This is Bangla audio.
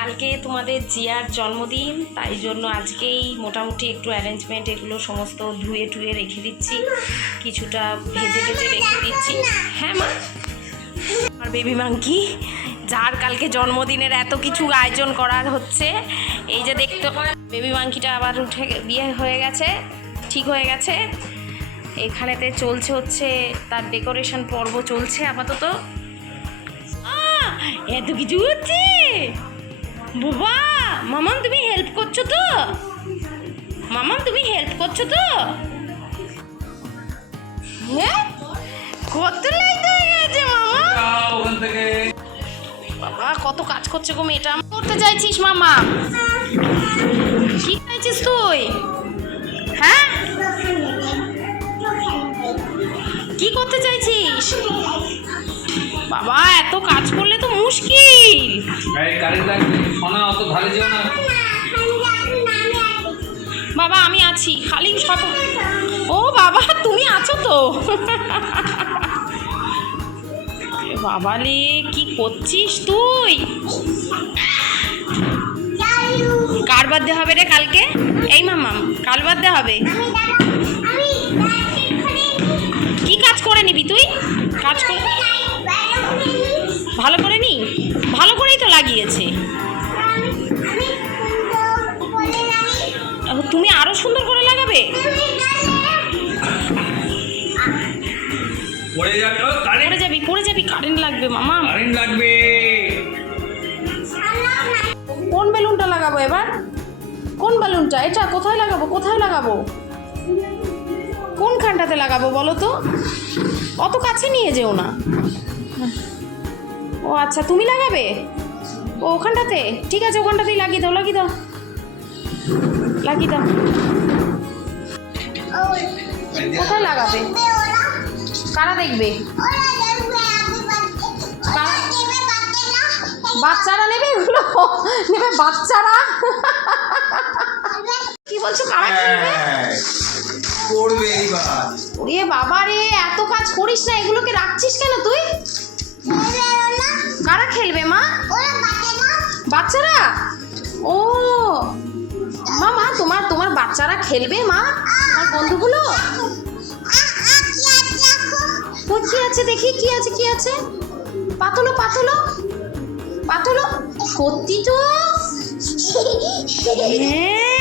কালকে তোমাদের জিয়ার জন্মদিন, তাই জন্য আজকেই মোটামুটি একটু অ্যারেঞ্জমেন্ট এগুলো সমস্ত ধুয়ে টুয়ে রেখে দিচ্ছি, কিছুটা ভেজে ভেজে রেখে দিচ্ছি। হ্যাঁ মা, আর বেবি মাঙ্কি যার কালকে জন্মদিনের এত কিছু আয়োজন করার হচ্ছে, এই যে দেখতে বেবি মাঙ্কিটা আবার উঠে বিয়ে হয়ে গেছে, ঠিক হয়ে গেছে। এখানেতে চলছে হচ্ছে তার ডেকোরেশন পর্ব চলছে আপাতত। এত কিছু হচ্ছে বাবা। মামাম তুমি হেল্প করছো তো? মামাম তুমি হেল্প করছো তো? হ্যাঁ, কত লাইট হয়ে গেছে মামা। বাবা কত কাজ করছে গো মেয়েটা। করতে চাইছিস মামা? কি চাইছিস তুই? হ্যাঁ, কি করতে চাইছিস? বাবা এত কাজ করলে তো মুশকিল। বাবা আমি আছি, খালি সব। ও বাবা তুমি আছো তো? বাবালে কি করছিস তুই? কার বার্থডে হবে রে কালকে? এই মামাম কাল বার্থডে হবে। কি কাজ করে নিবি তুই? কাজ করে ভালো করে নি, ভালো করেই তো লাগিয়েছে। তুমি আরো সুন্দর করে লাগাবে। পড়ে যাবি কারেন্ট লাগবে মামা, কারেন্ট লাগবে। কোন বেলুনটা লাগাবো এবার? কোন বেলুনটা? এটা কোথায় লাগাবো? কোথায় লাগাবো? কোনখানটাতে লাগাবো বলো তো? অত কাছে নিয়ে যেও না। ও আচ্ছা তুমি লাগাবে? ও ওখানটাতে, ঠিক আছে ওখানটাতেই লাগিয়ে দাও, লাগিয়ে দাও, লাগিয়ে দাও। কোথায় লাগাবে? কারা দেখবে? বাচ্চারা নেবে এগুলো? নেবে বাচ্চারা? কি বলছো কারা খেলবে? করবে এইবার। ওরে বাবা রে, এত কাজ করিস না, এগুলোকে রাখছিস কেন তুই? কারা খেলবে মা? বাচ্চারা? ও মামা, তোমার বাচ্চারা খেলবে মা? তোমার বন্ধুগুলো? ও কি আছে দেখি, কি আছে কি আছে? পাতলো পাতলো পাতলো সত্যি তো। হ্যাঁ